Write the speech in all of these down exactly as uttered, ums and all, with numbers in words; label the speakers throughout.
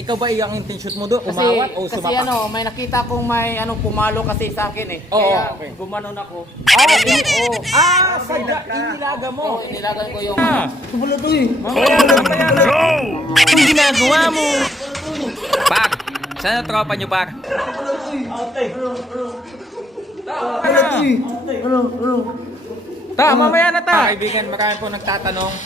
Speaker 1: ikaw ba iyang intention mo doon?
Speaker 2: Kasi,
Speaker 1: Umawat o
Speaker 2: kasi
Speaker 1: sumapak?
Speaker 2: ano, may nakita kong may ano pumalo kasi sa akin eh.
Speaker 1: Oo,
Speaker 2: Kaya
Speaker 1: okay.
Speaker 2: gumanon ako.
Speaker 1: Ah, ini,
Speaker 2: Oo.
Speaker 1: ah, sadya, inilaga mo.
Speaker 2: Oo, inilagan ko yung...
Speaker 1: Ah,
Speaker 2: Tumula to eh.
Speaker 1: mamaya na, mamaya na. Anong ginagawa mo? Par, saan ang tropa nyo, Par?
Speaker 2: Ano, ano?
Speaker 1: Ta, mamaya na ta. Kaibigan, marami po nagtatanong.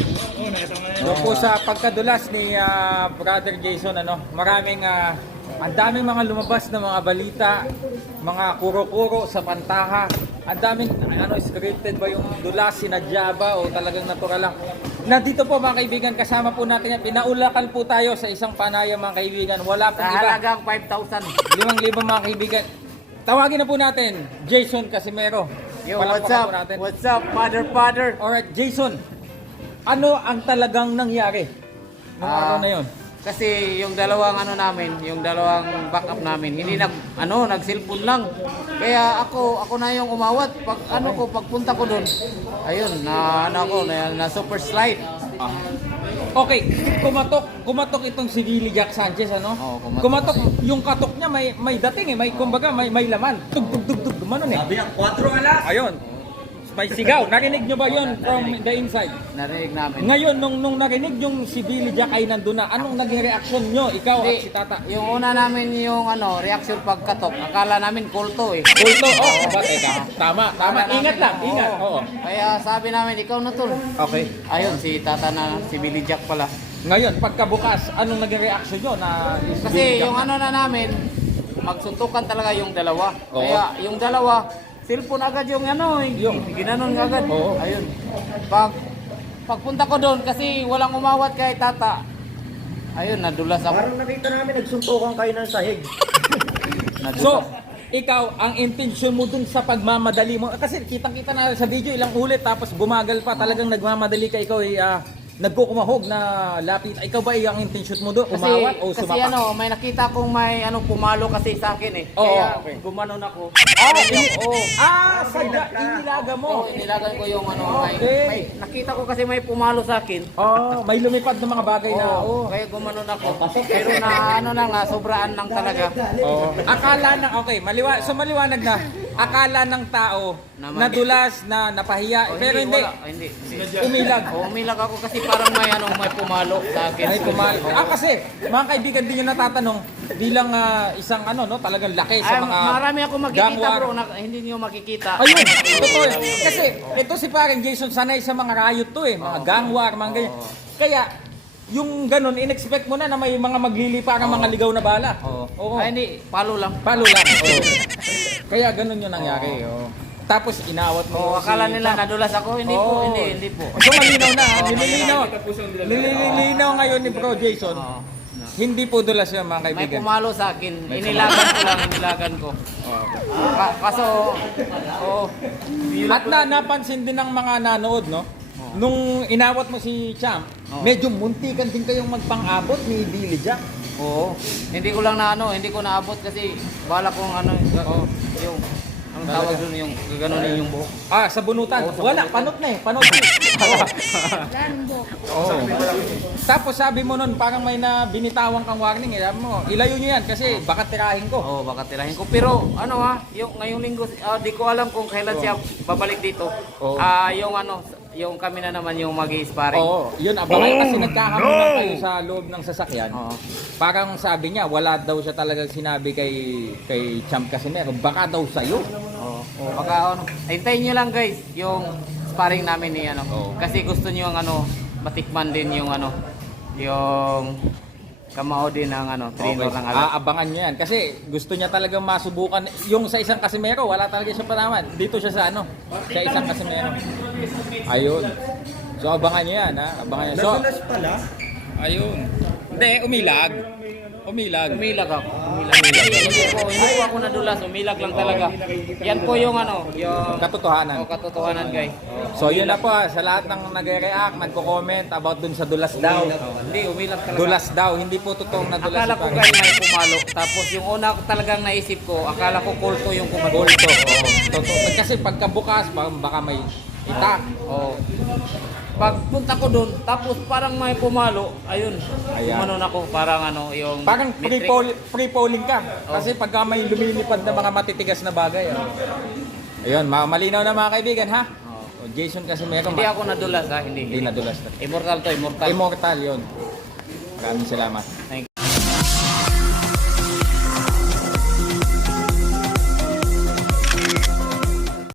Speaker 1: Doon po sa pagkadulas ni ah, Brother Jason, ano, maraming, ah, ang daming mga lumabas na mga balita, mga kuro-kuro sa pantaha. Ang daming, ano, scripted ba yung dulas, sinadya ba o talagang natural lang. Nandito po mga kaibigan, kasama po natin yan. Pinaulakan po tayo sa isang panaya mga kaibigan. Wala pong
Speaker 2: Sa
Speaker 1: iba.
Speaker 2: halagang five thousand.
Speaker 1: Limang libo mga kaibigan. Tawagin na po natin, Jason Casimero.
Speaker 2: Yo,
Speaker 1: Palakpakan
Speaker 2: what's up?
Speaker 1: po natin.
Speaker 2: What's up, father, father?
Speaker 1: Alright, Jason. Ano ang talagang nangyari nung
Speaker 2: Ah,
Speaker 1: araw na yon?
Speaker 2: Kasi yung dalawang ano namin, yung dalawang backup namin, hindi nag ano, nag-cellphone lang. Kaya ako ako na yung umawat pag ano ko pagpunta ko doon. Ayun, na ano ako, na, na super slide.
Speaker 1: Okay, kumatok, kumatok itong si Willie Jack Sanchez, ano?
Speaker 2: Oo, kumatok
Speaker 1: kumatok yung katok niya may may dating eh, may kumbaga may may laman. Tug tug tug tug gumanon eh.
Speaker 3: Sabi ang kwatro alas.
Speaker 1: Ayun. May sigaw. Narinig nyo ba yon from the inside?
Speaker 2: Narinig namin.
Speaker 1: Ngayon, nung, nung narinig yung si Billy Jack ay nandun na, anong naging reaction nyo, ikaw at
Speaker 2: Hindi,
Speaker 1: si Tata?
Speaker 2: yung una namin yung ano, reaction pagkatok. Akala namin kulto eh.
Speaker 1: Kulto, oh, ba, teka. Tama, tama.
Speaker 2: Akala
Speaker 1: Ingat
Speaker 2: namin,
Speaker 1: lang, ingat. Oo.
Speaker 2: Kaya sabi namin, ikaw na tol.
Speaker 1: Okay.
Speaker 2: Ayun, si tata na, si Billy Jack pala.
Speaker 1: Ngayon, pagkabukas, anong naging reaction nyo na si Billy
Speaker 2: Kasi
Speaker 1: Jack
Speaker 2: yung
Speaker 1: na-
Speaker 2: ano na namin, magsuntukan talaga yung dalawa.
Speaker 1: Oo.
Speaker 2: Kaya yung dalawa, cellphone agad yung ano, yung ginanon agad.
Speaker 1: Oo.
Speaker 2: Ayun. Pag pagpunta ko doon kasi walang umawat kay tata. Ayun, nadulas ako.
Speaker 3: Parang nakita namin nagsuntukan kayo ng sahig.
Speaker 2: Nadulas.
Speaker 1: So, ikaw, ang intention mo dun sa pagmamadali mo, kasi kitang-kita na sa video ilang ulit, tapos bumagal pa, talagang nagmamadali ka, ikaw ay ah, nagkukumahog na lapit. Ikaw ba ang intention mo doon?
Speaker 2: kasi,
Speaker 1: Umawat o
Speaker 2: kasi
Speaker 1: sumapak?
Speaker 2: ano, may nakita kong may ano pumalo kasi sa akin eh.
Speaker 1: Oo,
Speaker 2: Kaya
Speaker 1: okay.
Speaker 2: gumanon ako.
Speaker 1: Ah, ini,
Speaker 2: Oo.
Speaker 1: ah, sadya, inilaga
Speaker 2: Oo,
Speaker 1: mo.
Speaker 2: inilagan ko yung ano, may,
Speaker 1: Okay.
Speaker 2: may nakita ko kasi may pumalo sa akin.
Speaker 1: Oh, may lumipad ng mga bagay na,
Speaker 2: Oo,
Speaker 1: oh.
Speaker 2: kaya gumanon ako. Pero na ano lang, na sobraan lang talaga.
Speaker 1: Oh. Akala ng, okay, maliwa, so maliwanag na, akala ng tao,
Speaker 2: Na-
Speaker 1: nadulas, na napahiya,
Speaker 2: Oh,
Speaker 1: pero hindi,
Speaker 2: wala. hindi.
Speaker 1: umilag.
Speaker 2: Oh, umilag ako kasi parang may ano, may pumalo sa akin.
Speaker 1: Ay, kumali. Ah, kasi, mga kaibigan din yung natatanong, bilang ah, isang ano, no, talagang laki sa
Speaker 2: Ay,
Speaker 1: mga
Speaker 2: marami ako makikita
Speaker 1: gang war.
Speaker 2: bro, na, hindi niyo makikita.
Speaker 1: Ayun, totoo yun. Kasi, ito si parang Jason, sanay sa mga riot to eh, mga gang war, mga ganyan. Kaya, yung ganun, in-expect mo na na may mga maglilipa ng mga ligaw na bala.
Speaker 2: Oo.
Speaker 1: Oo.
Speaker 2: Ay, hindi, palo lang.
Speaker 1: Palo lang. Oo. Kaya ganun yung nangyari. Oo. Tapos inawat mo.
Speaker 2: Oh,
Speaker 1: si
Speaker 2: akala nila
Speaker 1: Champ.
Speaker 2: nadulas ako, hindi po,
Speaker 1: Oo.
Speaker 2: hindi, hindi po.
Speaker 1: So malinaw na,
Speaker 2: Oo,
Speaker 1: nililinaw. Nililinaw ngayon ni Bro Jason.
Speaker 2: Oo.
Speaker 1: Hindi po dulas yan mga
Speaker 2: May
Speaker 1: kaibigan.
Speaker 2: pumalo sa akin, inilagan ko lang, inilagan ko. Ka- kaso, oh,
Speaker 1: At na napansin din ng mga nanood, no? Nung inawat mo si Champ,
Speaker 2: Oo.
Speaker 1: medyo muntikan din kayong magpang-abot ni Billy Jack.
Speaker 2: oo. Hindi ko lang na ano, hindi ko naabot kasi bala kong ano,
Speaker 1: Oo.
Speaker 2: yung, ang tawag doon yung gano'n yung buhok.
Speaker 1: Ah, sa bunutan.
Speaker 2: Oo, sa
Speaker 1: Wala,
Speaker 2: bunutan.
Speaker 1: panot na eh. Panot na. Oo. Tapos sabi mo nun, parang may na binitawang kang warning. Eh. Sabi mo, ilayo nyo yan kasi baka tirahin ko.
Speaker 2: Oo, baka tirahin ko. Pero ano ha, yung ngayong linggo, ah, di ko alam kung kailan siya babalik dito.
Speaker 1: Oo.
Speaker 2: Ah, yung ano, yung kami na naman yung mag-i-sparring.
Speaker 1: Oo, yun, abangan kasi nagkakamunan kayo sa loob ng sasakyan.
Speaker 2: Oo.
Speaker 1: Parang sabi niya, wala daw siya talagang sinabi kay kay Champ Casimero. Baka daw sa'yo.
Speaker 2: Oo. Oo. Baka ano, hintayin nyo lang guys, yung sparring namin ni ano.
Speaker 1: Oo.
Speaker 2: Kasi gusto nyo ang ano, matikman din yung ano, yung kamao din ng ano, trainer ng alas.
Speaker 1: Aabangan niya yan. Kasi gusto niya talagang masubukan. Yung sa isang Casimero, wala talaga siya panaman. Dito siya sa ano, sa isang Casimero. Ayun. So abangan niya yan, ha? Abangan niya. So,
Speaker 3: Nadulas pala.
Speaker 1: ayun. Hindi, umilag. Umilag.
Speaker 2: Umilag ako. Umilag. Hindi po, hindi po ako nadulas, umilag lang talaga. Yan po yung ano, yung
Speaker 1: Katotohanan.
Speaker 2: oh, katotohanan guys.
Speaker 1: So yun na po, ah, sa lahat ng nagre-react, nagko-comment about dun sa dulas daw.
Speaker 2: Hindi, umilag talaga.
Speaker 1: Dulas daw, hindi po totoong nadulas.
Speaker 2: Akala
Speaker 1: si
Speaker 2: ko
Speaker 1: Pangit.
Speaker 2: guys may pumalo. Tapos yung una ko talagang naisip ko, akala ko kulto yung kumalo.
Speaker 1: Bolto. Oo. Totoo. Kasi pagkabukas, baka baka may itak.
Speaker 2: Oo. pagpunta ko doon, tapos parang may pumalo, ayun.
Speaker 1: Ayan.
Speaker 2: Umanon ako, parang ano, yung
Speaker 1: Parang free,
Speaker 2: metric.
Speaker 1: fall, free falling ka.
Speaker 2: Oh.
Speaker 1: Kasi pagka may lumilipad na mga matitigas na bagay. Oh. Ayun, ma- malinaw na mga kaibigan ha.
Speaker 2: Oh.
Speaker 1: Oh, Jason kasi meron.
Speaker 2: Hindi ako nadulas ha, hindi.
Speaker 1: Hindi nadulas na.
Speaker 2: Immortal to, immortal.
Speaker 1: Immortal yun. Maraming salamat.
Speaker 2: Thank